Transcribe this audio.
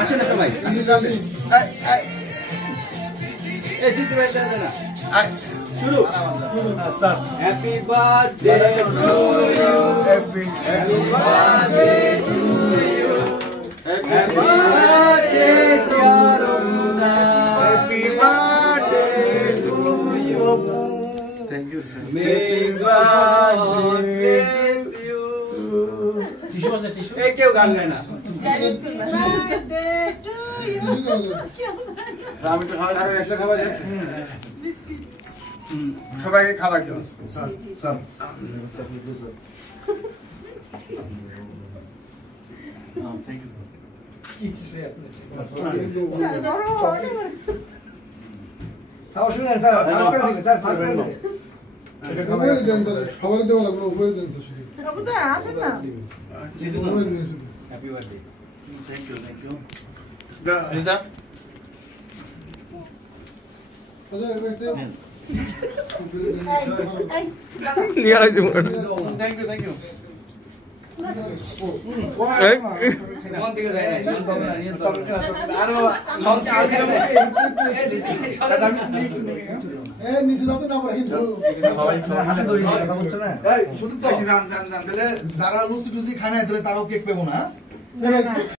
আসেন সবাই এই জিতু ভাই দেন না শুরু start happy birthday to you happy birthday to you happy birthday dear Muna happy birthday to you thank you sir may God bless you tissue আছে টিস্যু এই কেউ গান গায় না বার্থডে টু ইউ আমি তো খাওয়া যাবে একটা খাওয়া যাবে বিস্কিট সবাইকে খাবার দাও স্যার স্যার থ্যাংক ইউ কি সে আপনি স্যার বড় তাও শুনে স্যার স্যার এটা খাবার দেন স্যার সবারই দেওয়া লাগবে উপরে দেন তো শুধু রবুদা আসেন না happy birthday thank you Rida আচ্ছা একটা নিয়ে আসি থ্যাংক ইউ মন থেকে যায় না আরো এই নিচে যাতে না পারে কিন্তু সবাই হাতে ধরে কথা বলছ না এই শুধু তো জান তাহলে যারা লুচি টুচি খায় না তাহলে তারাও কেক পাবো না